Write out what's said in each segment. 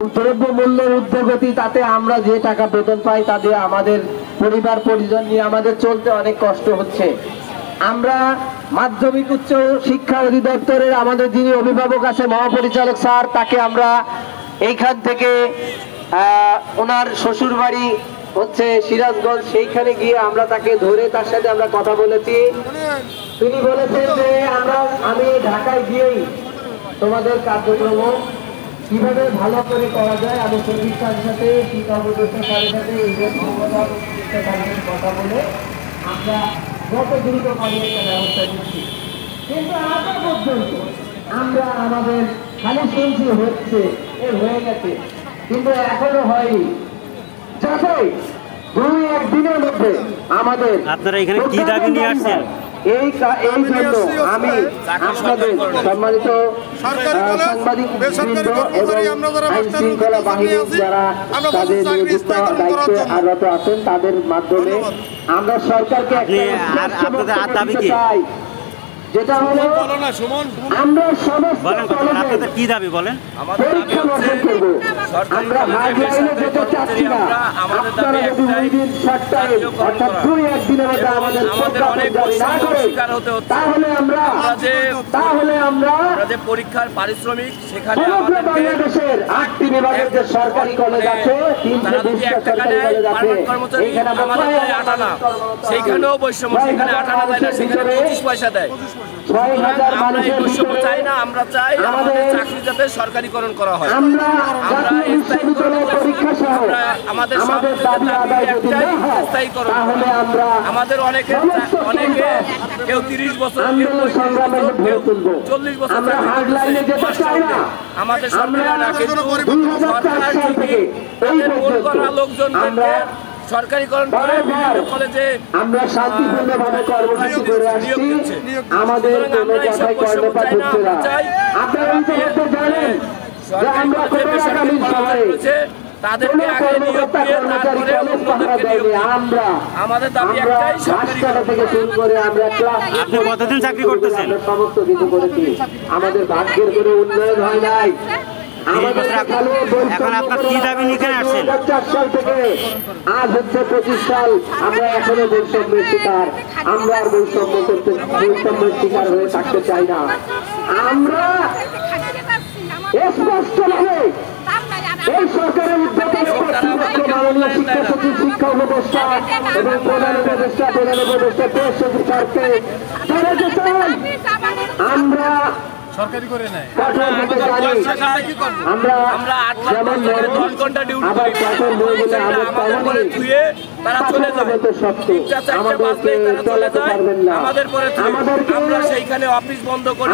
দ্রব্যমূল্যের ঊর্ধ্বগতি, তাতে আমরা যে টাকা বেতন পাই তাতে আমাদের পরিবার পরিজন নিয়ে আমাদের চলতে অনেক কষ্ট হচ্ছে। আমরা মাধ্যমিক উচ্চ শিক্ষা অধিদপ্তরের আমাদের যিনি অভিভাবক আছে মহাপরিচালক স্যার, তাকে আমরা এইখান থেকে ওনার শ্বশুর বাড়ি হচ্ছে সিরাজগঞ্জ, সেইখানে গিয়ে আমরা তাকে ধরে তার সাথে আমরা কথা বলেছি। তিনি বলেছেন যে আমি ঢাকায় গিয়েই তোমাদের কার্যক্রম কিভাবে ভালো করে করা যায় আমি সরকার সাথে শিক্ষা উপদেষ্টা স্যারের সাথে কথা বলে আমরা যত দ্রুত পারি একটা ব্যবস্থা দিচ্ছি। কিন্তু আজ পর্যন্ত আমরা আমাদের খালি শুনছি হচ্ছে, হয়ে গেছে, কিন্তু এখনো হয়নি। যাতে 2-1 দিনের মধ্যে আমাদের আপনারা এখানে কি দাবি নিয়ে আসছেন এই জন্য আমি আপনাদের সম্মানিত সাংবাদিক আইন শৃঙ্খলা বাহিনীর যারা তাদের নিয়োজিত দায়িত্বে আরত আছেন তাদের মাধ্যমে আমরা সরকারকে একটা চাই, যেটা হলো আমরা সমস্ত কি দাবি বলেন। পরীক্ষা বর্জন করব। আমরা হাইলাইনে যেতে চাচ্ছি না। আপনারা যদি ওই দিন সরকারে অর্থাৎ 2-1 দিনের মধ্যে আমাদের প্রজ্ঞাপন জারি না করে তাহলে আমরা যে পরীক্ষার পারিশ্রমিক সেখানে সমগ্র বাংলাদেশের 8টি বিভাগের যে সরকারি কলেজ আছে 320টা সরকারি কলেজ আছে, এখানে আমাদের 8 আনা, সেইখানেও বৈষম্য, সেখানে 8 আনা দেয় না, সেখানে 25 পয়সা দেয়। 6000 মানুষের বৈষম্য চাই না, আমরা চাই আমাদের চাকরি যাতে সরকারিকরণ করা হয়। আমরা বিশ্ববিদ্যালয় পরীক্ষা সহ আমাদের দাবি আদায় যদি না হয় তাহলে আমরা আমাদের অনেকে কেউ 30 বছর, কেউ 40 বছর, আমরা হার্ড লাইনে যেতে চাই না। আমাদের সরকার থেকে লোকজনকে সরকারিকরণ করে বিভিন্ন কলেজে আমরা শান্তিপূর্ণভাবে কর্মসূচি করে আসছি। আমাদের কোনো কথাই কর্ণপাত হচ্ছে না। আপনারা ইতিমধ্যে জানেন যে আমরা করোনাকালীন সময়ে তাদেরকে আগে নিয়োগ দিয়ে তারপরে অন্যদেরকে নিয়োগ দিই। আমাদের দাবি একটাই, সরকারি থেকে শুরু করে আমরা ক্লাস আপনি কতদিন চাকরি করতেছেন? সমস্ত কিছু করেছি, আমাদের ভাগ্যের কোনো উন্নয়ন হয় নাই। এখন আপনার কি দাবি নিয়ে আসছেন? 50 সাল থেকে আজ হচ্ছে 25 সাল, আমরা এখনো বৈষম্যের শিকার। আমরা আর বৈষম্যের শিকার হয়ে থাকতে চাই না। আমরা স্পষ্টভাবে এই সরকারের উদ্যোগে মাননীয় শিক্ষা সচিব, শিক্ষা উপদেষ্টা এবং প্রধান উপদেষ্টা প্রেস সচিব স্যারকে জানাতে চাই, আমরা সরকারি করে নেয়। আমরা যেমন 10 ঘন্টা ডিউটি করি, আমাদের পরে ধুয়ে তারা চলে যাবে, আমাদের পরে আমরা সেইখানে অফিস বন্ধ করি,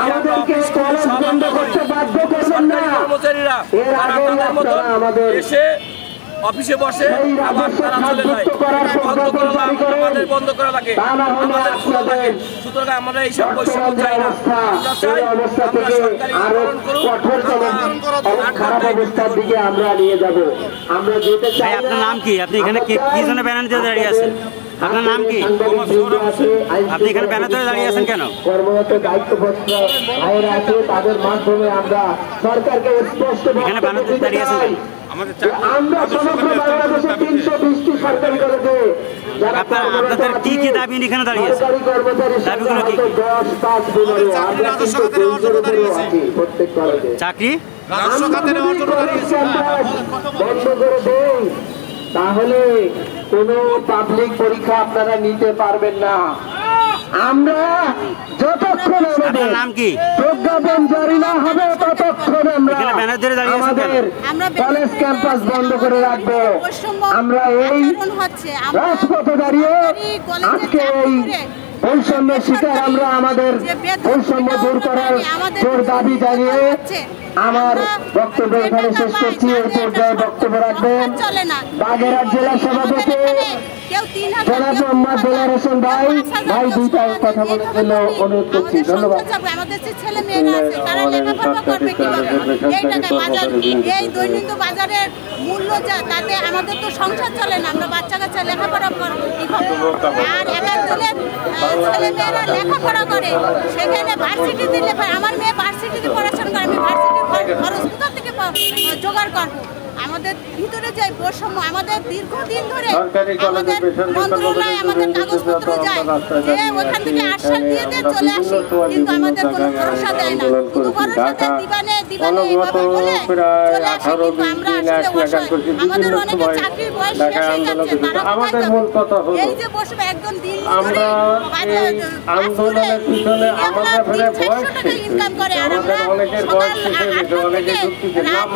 সরকারি কর্মচারীরা তাদের মতো এসে অফিসে বসে আবার তারা চলে যায়, আমাদের বন্ধ করা লাগে, আমাদের খোলা লাগে। সুতরাং আমরা এইসব বৈষম্য চাই না, আমরা চাই আমরা সরকারিকরণ করুন। আমরা নিয়ে যাব। আমরা যেতে চাই। আপনার নাম কি? আপনি এখানে কি জন্য ব্যানার দিয়ে দাঁড়িয়ে আছেন? আপনার নাম কি? আপনি এখানে ব্যানার ধরে দাঁড়িয়ে আছেন কেন? কর্মরত দায়িত্বপ্রাপ্ত ভাইয়েরা আছে, তাদের মাধ্যমে আমরা সরকারকে স্পষ্ট এখানে ব্যানার ধরে দাঁড়িয়ে আছেন কেন? আমরা সমগ্র বাংলাদেশে 320টি সরকারি কলেজে আপনাদের কি কি দাবি এখানে দাঁড়িয়ে আছে? দাবিগুলো কি? 10-5 চাকরি বন্ধ করে দেই, তাহলে কোনো পাবলিক পরীক্ষা আপনারা নিতে পারবেন না। আমরা যতক্ষণ আপনার নাম কি? প্রজ্ঞাপন জারি না হবে ততক্ষণ আমরা আমাদের কলেজ ক্যাম্পাস বন্ধ করে রাখবো। আমরা এই রাজপথে দাঁড়িয়ে আজকে এই বৈষম্যের শিকার আমরা আমাদের বৈষম্য দূর করার জোর দাবি জানিয়ে আমার বক্তব্য এখানে শেষ করছি। এই পর্যায়ে বক্তব্য রাখবেন বাগেরহাট জেলা সভাপতি জনাব মোহাম্মদ দেলার হোসেন ভাই। ভাই দুইটা কথা বলার জন্য অনুরোধ করছি। ধন্যবাদ। আমাদের যে ছেলে মেয়েরা আছে তারা লেখাপড়া করবে কিভাবে? এই টাকায় বাজার, এই দৈনন্দিন বাজারের মূল্য যা, তাতে আমাদের তো সংসার চলে না। আমরা বাচ্চা কাচ্চা লেখাপড়া করবো কিভাবে? আর এক একজনের ছেলে মেয়েরা লেখাপড়া করে, সেখানে ভার্সিটি দিলে, আমার মেয়ে ভার্সিটিতে পড়াশোনা করে, আমি ভার্সিটির খরচ কোথা থেকে জোগাড় করবো? আমাদের ভিতরে যে বৈষম্য, আমাদের দীর্ঘদিন ধরে আমাদের মন্ত্রণালয় আমাদের কাগজপত্র যায় যে ওখান থেকে আশ্বাস দিয়ে চলে আসি, কিন্তু আমাদের কোনো ভরসা দেয় না। শুধু ভরসা দেয় দিবানে দিবানে এইভাবে বলে চলে আসে, কিন্তু আমরা আসলে অসহায়। আমাদের অনেকের চাকরির বয়স শেষ হয়ে যাচ্ছে, তারা কোথায় যাবে? এই যে বসে একদম দিন ধরে আন্দোলনের পিছনে আমাদের ফেলে বয়স ইনকাম করে, আর আমরা সকাল 8টা থেকে রাত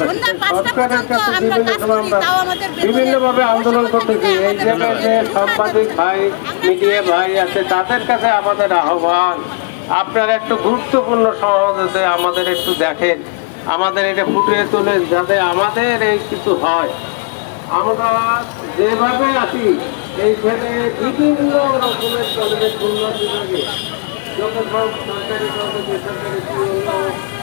সন্ধ্যা 5টা পর্যন্ত আমরা কাজ করি, তাও আমাদের বিভিন্নভাবে আন্দোলন করতেছি। এই জায়গায় যে সাংবাদিক ভাই, মিডিয়া ভাই আছে, তাদের কাছে আমাদের আহ্বান, আপনারা একটু গুরুত্বপূর্ণ সহজে আমাদের একটু দেখেন, আমাদের এটা ফুটিয়ে তোলেন, যাতে আমাদের এই কিছু হয়। আমরা যেভাবে আছি এইখানে বিভিন্ন রকমের কলেজের খুলনা বিভাগে যত সব সরকারি কলেজ, বেসরকারি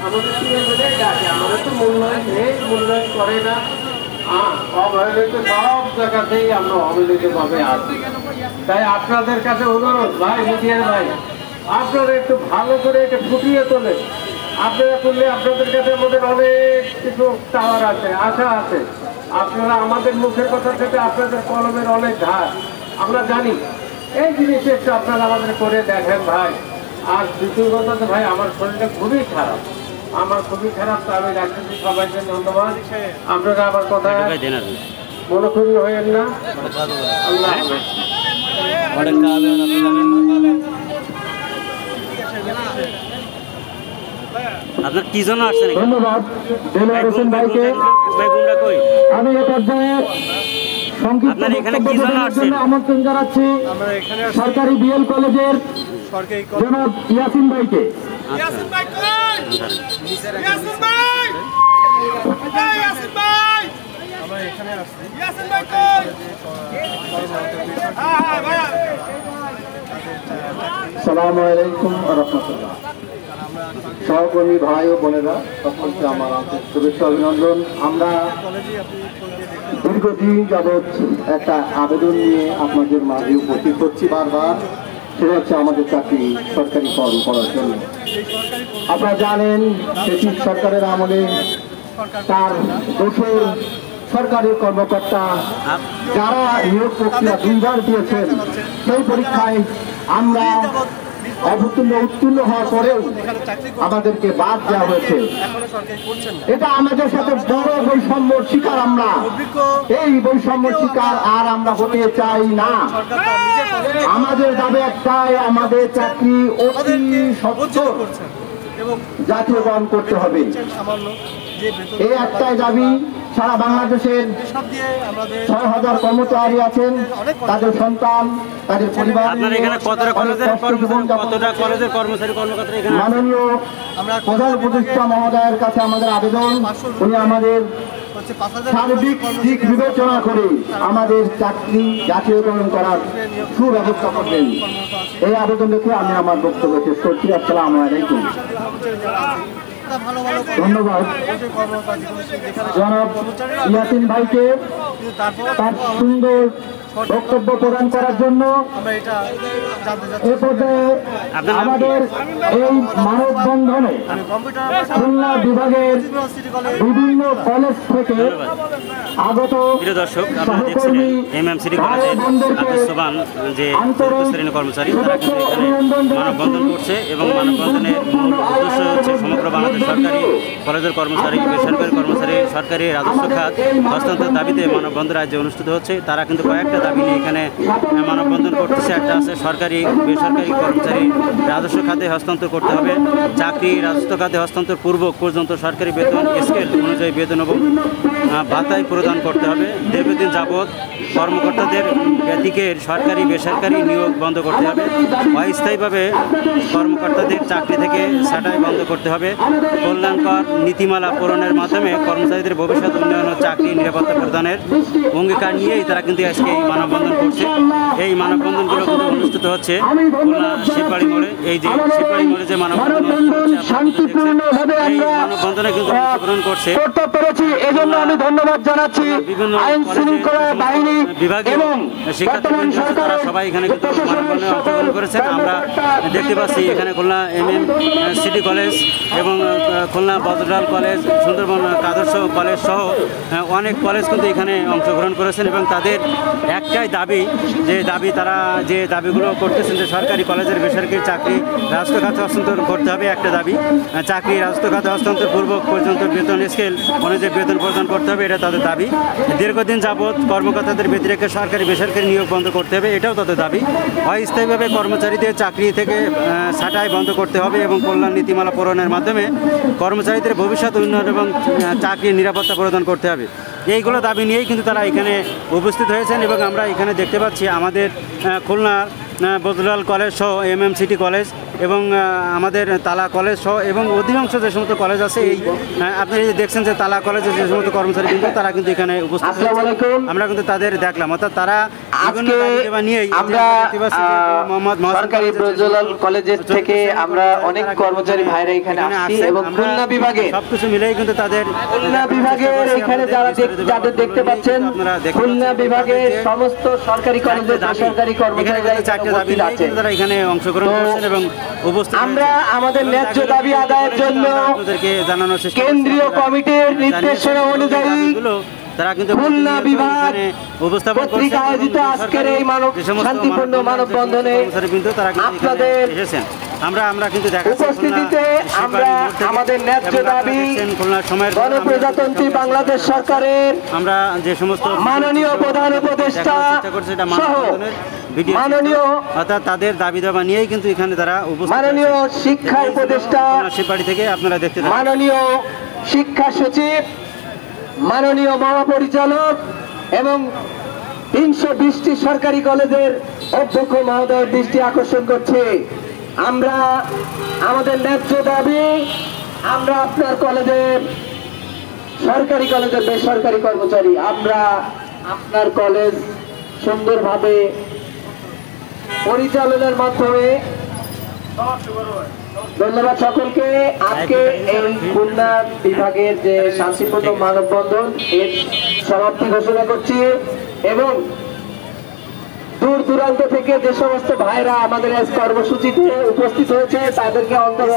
আমাদের ডাকে, আমাদের তো মূল্যায়ন নেই, মূল্যায়ন করে না। অবহেলিত সব জায়গাতেই আমরা অবহেলিতভাবে আছি। তাই আপনাদের কাছে অনুরোধ, ভাই মিডিয়ার ভাই, আপনারা একটু ভালো করে এটা ফুটিয়ে তোলেন। আপনারা করলে আপনাদের কাছে আমাদের অনেক কিছু চাওয়ার আছে, আশা আছে। আপনারা আমাদের মুখের কথা থেকে আপনাদের কলমের অনেক ধার আমরা জানি। এই জিনিসটা একটু আপনারা আমাদের করে দেখেন ভাই। আর দ্বিতীয় কথা তো ভাই, আমার শরীরটা খুবই খারাপ, আমার খুবই খারাপ। তো আমি রাখতেছি, সবাইকে ধন্যবাদ। আপনারা আমার কথা মনোক্ষুণ্ণ হয়েন না। আল্লাহ হাফেজ। আপনার কি জন্য আসছেন? ধন্যবাদ দেলোয়ার হোসেন ভাইকে। আমি এ পর্যায়ে সংক্ষিপ্ত জন্য আমন্ত্রণ জানাচ্ছি সরকারি বিএল কলেজের জনাব ইয়াসিন ভাইকে। আসসালামু আলাইকুম ওয়া রাহমাতুল্লাহ। সহকর্মী ভাই ও বোনেরা, সকলকে আমার আন্তরিক শুভেচ্ছা অভিনন্দন। আমরা দীর্ঘদিন যাবৎ একটা আবেদন নিয়ে আপনাদের মাঝে উপস্থিত হচ্ছি বারবার, সেটা হচ্ছে আমাদের চাকরি সরকারি কর্ম করার জন্য। আপনারা জানেন ব্রিটিশ সরকারের আমলে তার দোষর সরকারি কর্মকর্তা যারা নিয়োগ প্রক্রিয়া 2বার দিয়েছেন, সেই পরীক্ষায় আমরা উত্তীর্ণ হওয়ার পরেও আমাদেরকে বাদ দেওয়া হয়েছে। এটা আমাদের সাথে বড় বৈষম্যর শিকার। আমরা এই বৈষম্যর শিকার আর আমরা হতে চাই না। আমাদের দাবি একটাই, আমাদের চাকরি অতি সত্বর জাতীয়করণ করতে হবে। এই একটাই দাবি। সারা বাংলাদেশের ৬,০০০ কর্মচারী আছেন, তাদের সন্তান, তাদের পরিবার। মাননীয় প্রধান উপদেষ্টা মহোদয়ের কাছে আমাদের আবেদন, উনি আমাদের সার্বিক দিক বিবেচনা করে আমাদের চাকরি জাতীয়করণ করার সুব্যবস্থা করবেন। এই আবেদন রেখে আমি আমার বক্তব্য শেষ করছি। আসসালামু আলাইকুম। ধন্যবাদ জনাব ইয়াসিন ভাইকে তার সুন্দর বক্তব্য প্রদান করার জন্য। এ পর্যায়ে আমাদের এই মানববন্ধনে খুলনা বিভাগের বিভিন্ন কলেজ থেকে আগত সহকর্মী কর্মচারী মানববন্ধন করছে এবং মানববন্ধনের মূল উদ্দেশ্য হচ্ছে সমগ্র বাংলাদেশ সরকারি কলেজের কর্মচারী, বেসরকারি কর্মচারী, সরকারি রাজস্ব খাত হস্তান্তরের দাবিতে মানববন্ধন রাজ্যে অনুষ্ঠিত হচ্ছে। তারা কিন্তু কয়েকটা দাবি নিয়ে এখানে মানববন্ধন করতেছে। একটা আছে সরকারি বেসরকারি কর্মচারী রাজস্ব খাতে হস্তান্তর করতে হবে, চাকরি রাজস্ব খাতে হস্তান্তর পূর্বক পর্যন্ত সরকারি বেতন স্কেল অনুযায়ী বেতন এবং ভাতায় প্রদান করতে হবে। দীর্ঘদিন যাবৎ কর্মকর্তাদের ব্যতিকের সরকারি বেসরকারি নিয়োগ বন্ধ করতে হবে। অস্থায়ীভাবে কর্মকর্তাদের চাকরি থেকে ছাঁটাই বন্ধ করতে হবে। কল্যাণকর নীতিমালা পূরণের মাধ্যমে কর্মচারীদের ভবিষ্যৎ উন্নয়ন ও চাকরি নিরাপত্তা প্রদানের অঙ্গীকার নিয়েই তারা কিন্তু আজকে এই মানববন্ধন করছে। এই মানববন্ধনগুলো কিন্তু অনুষ্ঠিত হচ্ছে খুলনা শিববাড়ি মোড়ে। এই যে শিববাড়ি মোড়ে যে মানববন্ধনে কিন্তু অংশগ্রহণ করছে। এজন্য আমি ধন্যবাদ জানাচ্ছি আইন শৃঙ্খলা বাহিনী বিভাগীয় শিক্ষার্থী তারা সবাই এখানে কিন্তু মানববন্ধনে অংশগ্রহণ করেছেন। আমরা দেখতে পাচ্ছি এখানে খুলনা MM সিটি কলেজ এবং খুলনা বদরলাল কলেজ, সুন্দরবন আদর্শ কলেজ সহ অনেক কলেজ কিন্তু এখানে অংশগ্রহণ করেছেন এবং তাদের একটাই দাবি, তারা যে দাবিগুলো করতেছেন যে সরকারি কলেজের বেসরকারি চাকরি রাষ্ট্র খাতে হস্তান্তর করতে হবে, একটা দাবি। চাকরি রাষ্ট্র খাতে হস্তান্তর পূর্বক পর্যন্ত বেতন স্কেল অনুযায়ী বেতন প্রদান করতে হবে, এটা তাদের দাবি। দীর্ঘদিন যাবৎ কর্মকর্তাদের ব্যতিরেকে সরকারি বেসরকারি নিয়োগ বন্ধ করতে হবে, এটাও তাদের দাবি। অস্থায়ীভাবে কর্মচারীদের চাকরি থেকে ছাঁটাই বন্ধ করতে হবে এবং কল্যাণ নীতিমালা প্রণয়নের মাধ্যমে কর্মচারীদের ভবিষ্যৎ উন্নয়ন এবং চাকরির নিরাপত্তা প্রদান করতে হবে। এইগুলো দাবি নিয়েই কিন্তু তারা এখানে উপস্থিত হয়েছেন এবং আমরা এখানে দেখতে পাচ্ছি আমাদের খুলনা বদরলাল কলেজ সহ MM সিটি কলেজ এবং আমাদের তালা কলেজ সহ এবং অধিকাংশ যে সমস্ত কলেজ আছে এই আপনি দেখছেন যে তালা কলেজের যে সমস্ত কর্মচারী কিন্তু তারা কিন্তু এখানে উপস্থিত হয়েছেন। আমরা কিন্তু তাদের দেখলাম, অর্থাৎ তারা নিয়েই আমরা সরকারি বদরলাল কলেজের থেকে আমরা অনেক কর্মচারী ভাইরা এখানে আসছি এবং খুলনা বিভাগে সবকিছু মিলেই কিন্তু তাদের খুলনা বিভাগের এখানে যাদের দেখতে পাচ্ছেন খুলনা বিভাগের সমস্ত সরকারি কলেজের বেসরকারি কর্মচারীরা তারা এখানে অংশগ্রহণ করছেন এবং আমরা আমাদের ন্যায্য দাবি আদায়ের জন্য কেন্দ্রীয় কমিটির নির্দেশনা অনুযায়ী তারা কিন্তু খুলনা বিভাগ পত্রিকা আয়োজিত আজকের এই শান্তিপূর্ণ মানববন্ধনে আপনাদের আমরা কিন্তু উপস্থিতিতে আমরা আমাদের ন্যায্য দাবি গণপ্রজাতন্ত্রী বাংলাদেশ সরকারের আমরা যে সমস্ত মাননীয় প্রধান উপদেষ্টা সহ মাননীয় অর্থাৎ তাদের দাবি দাবা নিয়েই কিন্তু এখানে তারা মাননীয় শিক্ষা উপদেষ্টা শিববাড়ি থেকে আপনারা দেখতে মাননীয় শিক্ষা সচিব, মাননীয় মহাপরিচালক এবং 320টি সরকারি কলেজের অধ্যক্ষ মহোদয়ের দৃষ্টি আকর্ষণ করছে। আমরা আমাদের ন্যায্য দাবি, আমরা আপনার কলেজের সরকারি কলেজের বেসরকারি কর্মচারী, আমরা আপনার কলেজ সুন্দরভাবে পরিচালনার মাধ্যমে ধন্যবাদ সকলকে। আজকে এই খুলনা বিভাগের যে শান্তিপূর্ণ মানববন্ধন এর সমাপ্তি ঘোষণা করছি এবং দূর দূরান্ত থেকে যে সমস্ত ভাইরা আমাদের আজ কর্মসূচিতে উপস্থিত হয়েছে তাদেরকে অন্তর